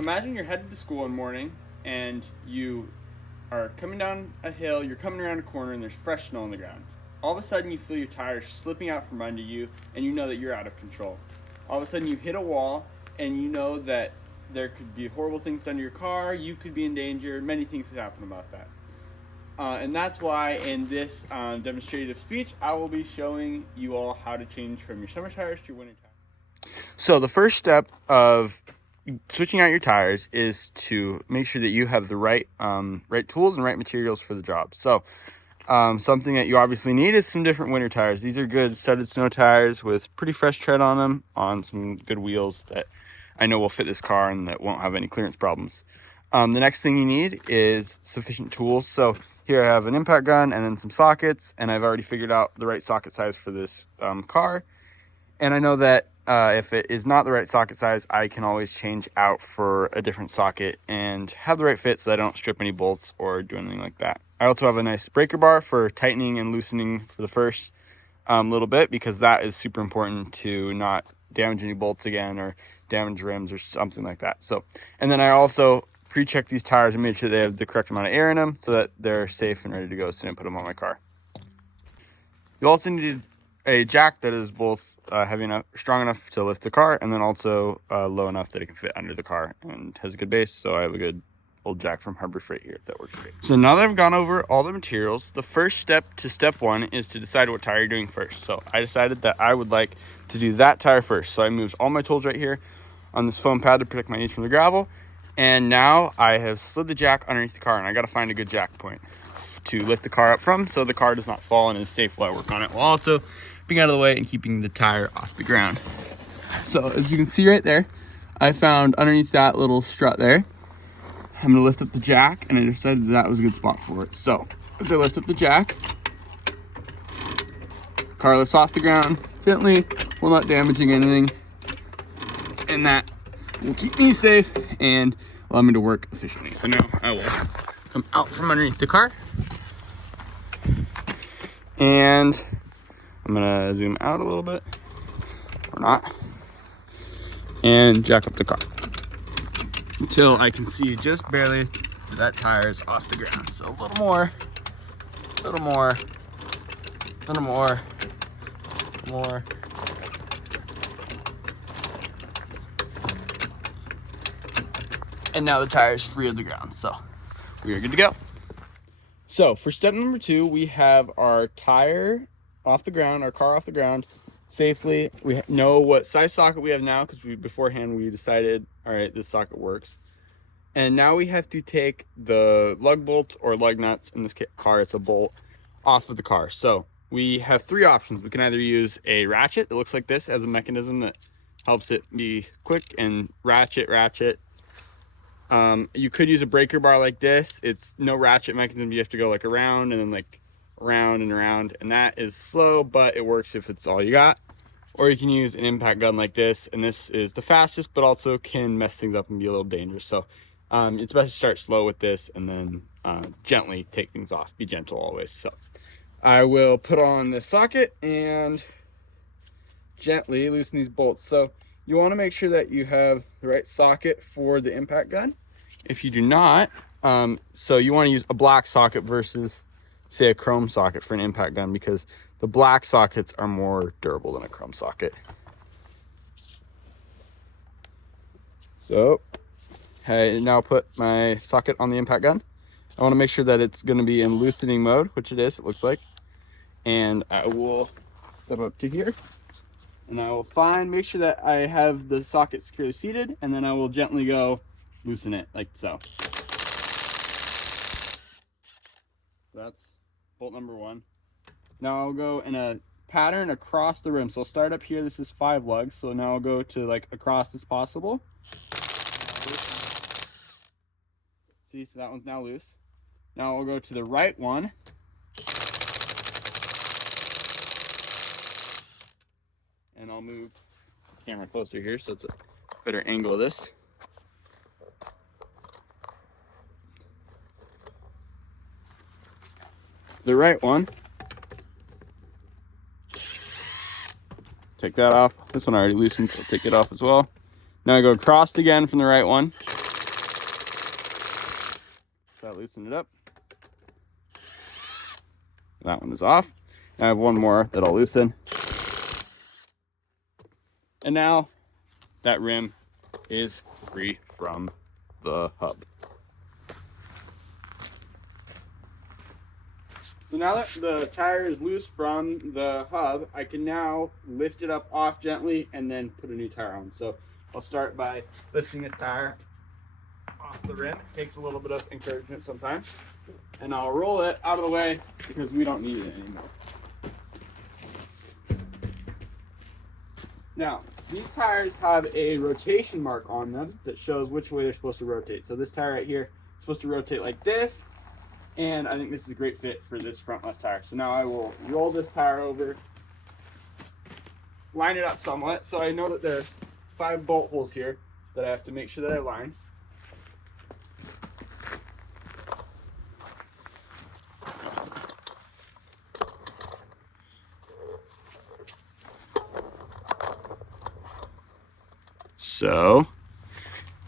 Imagine you're headed to school one morning and you are coming down a hill, you're coming around a corner, and there's fresh snow on the ground. All of a sudden, you feel your tires slipping out from under you, and you know that you're out of control. All of a sudden, you hit a wall, and you know that there could be horrible things done to your car, you could be in danger, many things could happen about that. And that's why in this demonstrative speech, I will be showing you all how to change from your summer tires to your winter tires. So the first step of switching out your tires is to make sure that you have the right tools and right materials for the job. So something that you obviously need is some different winter tires. These are good studded snow tires with pretty fresh tread on them, on some good wheels that I know will fit this car and that won't have any clearance problems. The next thing you need is sufficient tools. So here I have an impact gun and then some sockets, and I've already figured out the right socket size for this car. And I know that if it is not the right socket size, I can always change out for a different socket and have the right fit so that I don't strip any bolts or do anything like that. I also have a nice breaker bar for tightening and loosening for the first little bit, because that is super important to not damage any bolts again or damage rims or something like that. So, and then I also pre-check these tires and make sure they have the correct amount of air in them so that they're safe and ready to go, so I can put them on my car. You also need a jack that is both heavy enough, strong enough to lift the car, and then also low enough that it can fit under the car and has a good base. So I have a good old jack from Harbor Freight here that works great. So now that I've gone over all the materials, the first step to step one is to decide what tire you're doing first. So I decided that I would like to do that tire first. So I moved all my tools right here on this foam pad to protect my knees from the gravel. And now I have slid the jack underneath the car, and I got to find a good jack point to lift the car up from so the car does not fall and is safe while I work on it, while also being out of the way and keeping the tire off the ground. So as you can see right there, I found underneath that little strut there, I'm gonna lift up the jack, and I decided that was a good spot for it. So as I lift up the jack, car lifts off the ground gently while not damaging anything, and that will keep me safe and allow me to work efficiently. So now I will come out from underneath the car, and I'm gonna zoom out a little bit, or not, and jack up the car until I can see just barely that tire is off the ground. So a little more, a little more, a little more, more. And now the tire is free of the ground, so we are good to go. So for step number 2, we have our tire off the ground, our car off the ground safely. We know what size socket we have now, because beforehand we decided, all right, this socket works. And now we have to take the lug bolt or lug nuts, in this car it's a bolt, off of the car. So we have 3 options. We can either use a ratchet that looks like this, as a mechanism that helps it be quick and ratchet. You could use a breaker bar like this. It's no ratchet mechanism. You have to go like around and then like around and around, and that is slow, but it works if it's all you got. Or you can use an impact gun like this, and this is the fastest, but also can mess things up and be a little dangerous. So it's best to start slow with this and then gently take things off. Be gentle always. So I will put on this socket and gently loosen these bolts. So you want to make sure that you have the right socket for the impact gun. If you do not, so you want to use a black socket versus, say, a chrome socket for an impact gun, because the black sockets are more durable than a chrome socket. So I now put my socket on the impact gun. I want to make sure that it's going to be in loosening mode, which it is, it looks like. And I will step up to here, and I will make sure that I have the socket securely seated, and then I will gently go loosen it like so. That's bolt number 1. Now I'll go in a pattern across the rim. So I'll start up here. This is 5 lugs. So now I'll go to like across as possible. See, so that one's now loose. Now I'll go to the right one. And I'll move the camera closer here so it's a better angle of this. The right one. Take that off. This one already loosened, so I'll take it off as well. Now I go across again from the right one. Gotta loosen it up. That one is off. I have one more that I'll loosen. And now that rim is free from the hub. So now that the tire is loose from the hub, I can now lift it up off gently and then put a new tire on. So I'll start by lifting this tire off the rim. It takes a little bit of encouragement sometimes. And I'll roll it out of the way because we don't need it anymore. Now, these tires have a rotation mark on them that shows which way they're supposed to rotate. So this tire right here is supposed to rotate like this. And I think this is a great fit for this front left tire. So now I will roll this tire over, line it up somewhat. So I know that there are 5 bolt holes here that I have to make sure that I line. So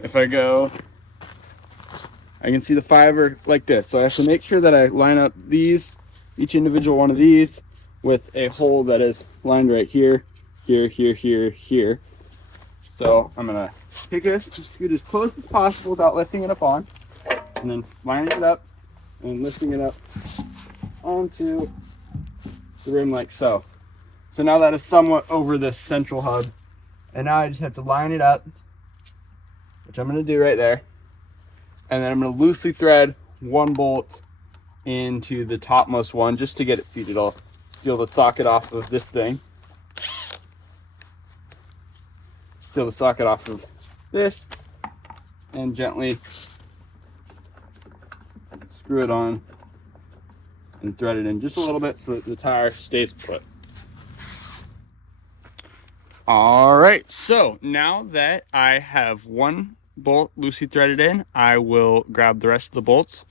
if I go, I can see the 5 are like this. So I have to make sure that I line up these, each individual one of these, with a hole that is lined right here, here, here, here, here. So I'm gonna pick this, just get as close as possible without lifting it up on, and then lining it up and lifting it up onto the rim like so. So now that is somewhat over this central hub. And now I just have to line it up, which I'm gonna do right there. And then I'm gonna loosely thread one bolt into the topmost one just to get it seated. I'll steal the socket off of this thing. Steal the socket off of this and gently screw it on and thread it in just a little bit so that the tire stays put. All right, so now that I have one bolt loosely threaded in, I will grab the rest of the bolts,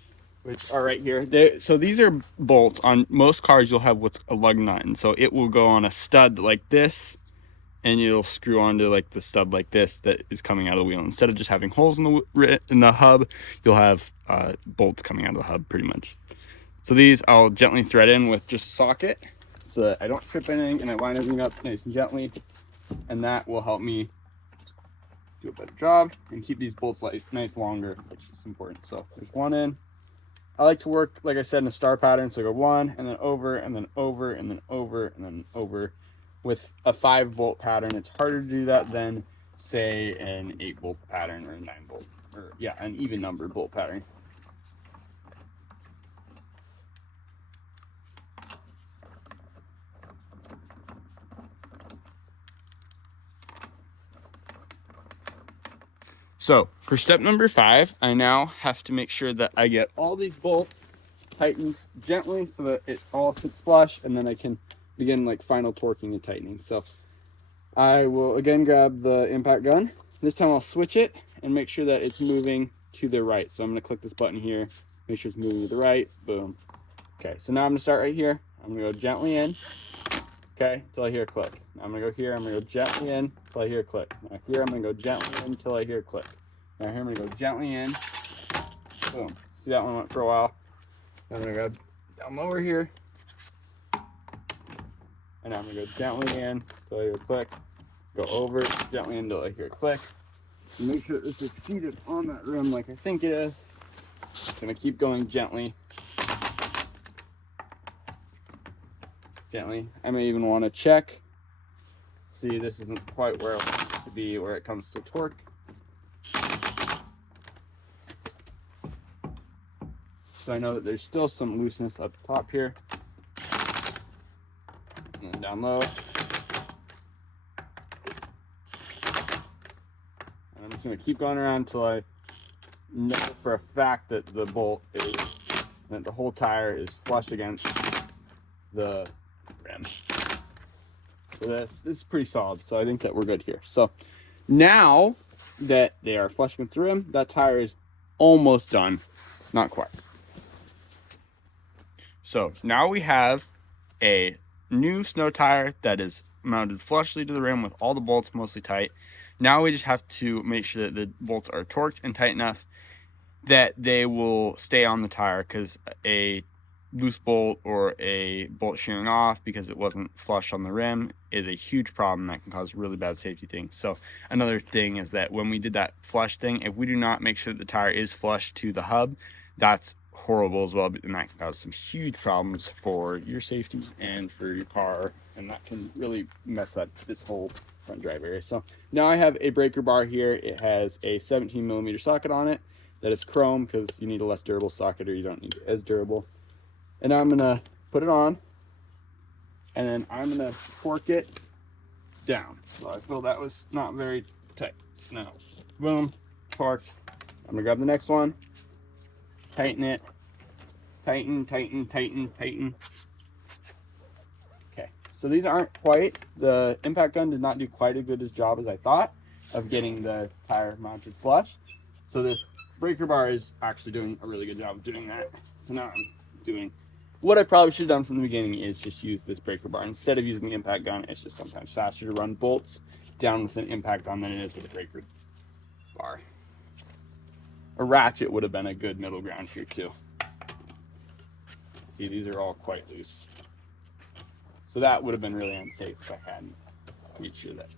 which are right here. So these are bolts. On most cars, you'll have what's a lug nut, and so it will go on a stud like this, and it'll screw onto like the stud like this that is coming out of the wheel. Instead of just having holes in the hub, you'll have bolts coming out of the hub pretty much. So these I'll gently thread in with just a socket so that I don't trip anything and I line everything up nice and gently. And that will help me do a better job and keep these bolts nice longer, which is important. So there's one in. I like to work, like I said, in a star pattern. So I go one and then over and then over and then over and then over. With a 5 bolt pattern, it's harder to do that than say an 8 bolt pattern or a 9 bolt, or yeah, an even number bolt pattern. So for step number 5, I now have to make sure that I get all these bolts tightened gently so that it all sits flush, and then I can begin like final torquing and tightening. So I will again grab the impact gun. This time I'll switch it and make sure that it's moving to the right. So I'm gonna click this button here, make sure it's moving to the right, boom. Okay, so now I'm gonna start right here. I'm gonna go gently in, okay, until I hear a click. Now I'm gonna go here, I'm gonna go gently in until I hear a click. Now here I'm gonna go gently in until I hear a click. Now here I'm gonna go gently in, boom. See, that one went for a while. Now I'm gonna go down lower here, and now I'm gonna go gently in until I hear a click. Go over gently in until I hear a click. And make sure this is seated on that rim like I think it is. Gonna keep going gently. Gently. I may even want to check. See, this isn't quite where it wants to be where it comes to torque. So I know that there's still some looseness up top here. And then down low. And I'm just going to keep going around until I know for a fact that the bolt is, that the whole tire is flush against the rim. So this is pretty solid. So I think that we're good here. So now that they are flush against the rim, that tire is almost done. Not quite. So now we have a new snow tire that is mounted flushly to the rim with all the bolts mostly tight. Now we just have to make sure that the bolts are torqued and tight enough that they will stay on the tire, because a loose bolt or a bolt shearing off because it wasn't flush on the rim is a huge problem that can cause really bad safety things. So another thing is that when we did that flush thing, if we do not make sure that the tire is flush to the hub, that's horrible as well, and that can cause some huge problems for your safety and for your car, and that can really mess up this whole front drive area. So now I have a breaker bar here. It has a 17mm socket on it that is chrome, because you need a less durable socket or you don't need it as durable. And now I'm gonna put it on, and then I'm gonna torque it down. So I feel that was not very tight. So now, boom, torque. I'm gonna grab the next one, tighten it, tighten, tighten, tighten, tighten. Okay, so these aren't quite, the impact gun did not do quite as good a job as I thought of getting the tire mounted flush. So this breaker bar is actually doing a really good job of doing that. So now I'm doing what I probably should have done from the beginning, is just use this breaker bar instead of using the impact gun. It's just sometimes faster to run bolts down with an impact gun than it is with a breaker bar. A ratchet would have been a good middle ground here too. See, these are all quite loose. So that would have been really unsafe if I hadn't made sure that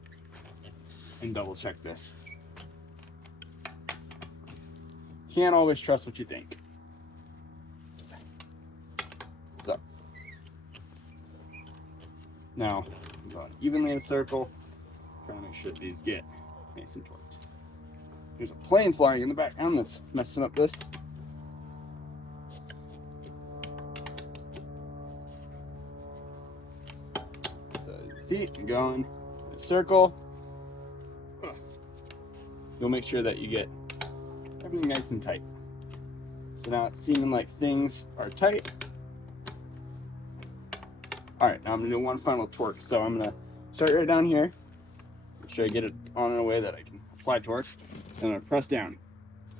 and double check this. Can't always trust what you think. So now I'm going evenly in a circle, trying to make sure these get nice and torqued. There's a plane flying in the background that's messing up this. So you see, I'm going in a circle. You'll make sure that you get everything nice and tight. So now it's seeming like things are tight. All right, now I'm gonna do one final torque. So I'm gonna start right down here. Make sure I get it on in a way that I can apply torque. And I'm gonna press down.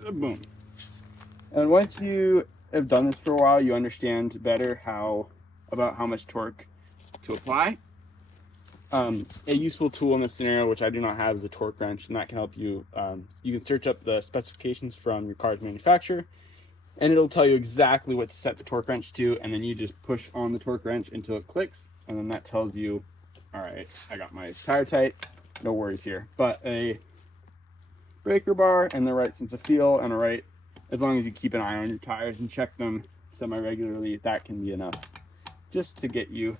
Boom. And once you have done this for a while, you understand better about how much torque to apply. A useful tool in this scenario, which I do not have, is a torque wrench, and that can help you. You can search up the specifications from your car's manufacturer, and it'll tell you exactly what to set the torque wrench to, and then you just push on the torque wrench until it clicks, and then that tells you, all right, I got my tire tight, no worries here. But a breaker bar and the right sense of feel and as long as you keep an eye on your tires and check them semi-regularly, that can be enough just to get you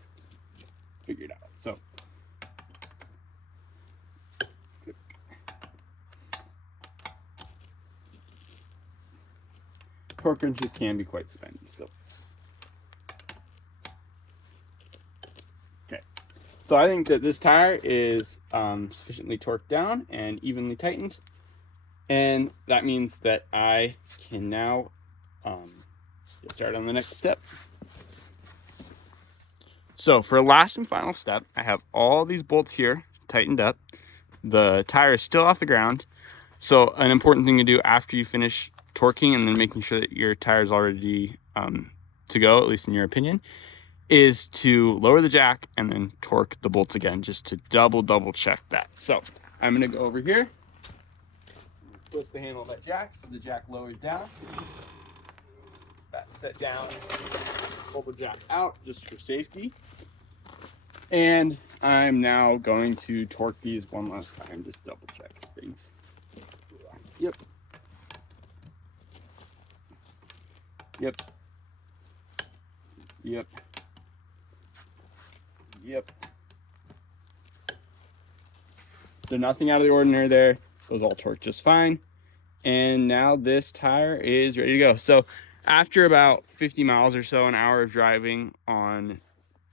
figured out. So torque wrenches can be quite spendy. So okay, so I think that this tire is sufficiently torqued down and evenly tightened, and that means that I can now get started on the next step. So for last and final step, I have all these bolts here tightened up. The tire is still off the ground. So an important thing to do after you finish torquing and then making sure that your tire is already to go, at least in your opinion, is to lower the jack and then torque the bolts again, just to double check that. So I'm gonna go over here, twist the handle of that jack so the jack lowers down. Back set down, pull the jack out just for safety. And I'm now going to torque these one last time, just double check things. Yep. Yep. Yep. Yep. So nothing out of the ordinary there. Those all torque just fine. And now this tire is ready to go. So after about 50 miles or so, an hour of driving on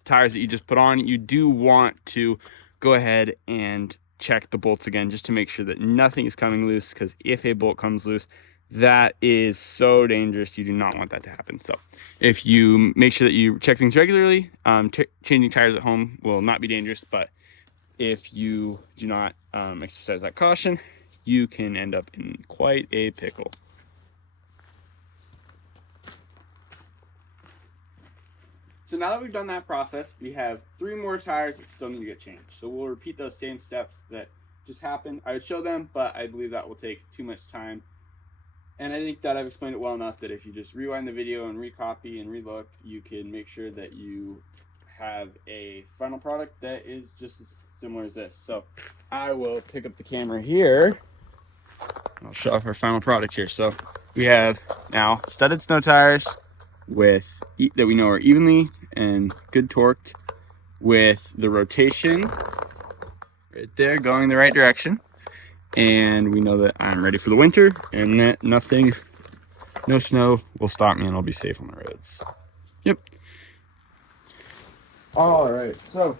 tires that you just put on, you do want to go ahead and check the bolts again, just to make sure that nothing is coming loose, because if a bolt comes loose, that is so dangerous. You do not want that to happen. So if you make sure that you check things regularly, changing tires at home will not be dangerous, but if you do not exercise that caution, you can end up in quite a pickle. So now that we've done that process, we have 3 more tires that still need to get changed. So we'll repeat those same steps that just happened. I would show them, but I believe that will take too much time And I think that I've explained it well enough that if you just rewind the video and recopy and relook, you can make sure that you have a final product that is just as similar as this. So I will pick up the camera here. I'll show off our final product here. So we have now studded snow tires with that we know are evenly and good torqued, with the rotation right there going the right direction. And we know that I'm ready for the winter and that no snow will stop me and I'll be safe on the roads. Yep. All right. So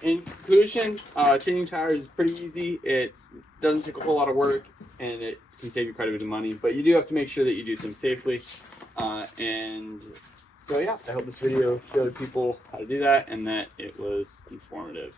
in conclusion, changing tires is pretty easy. It doesn't take a whole lot of work and it can save you quite a bit of money, but you do have to make sure that you do things safely. And so yeah, I hope this video showed people how to do that and that it was informative.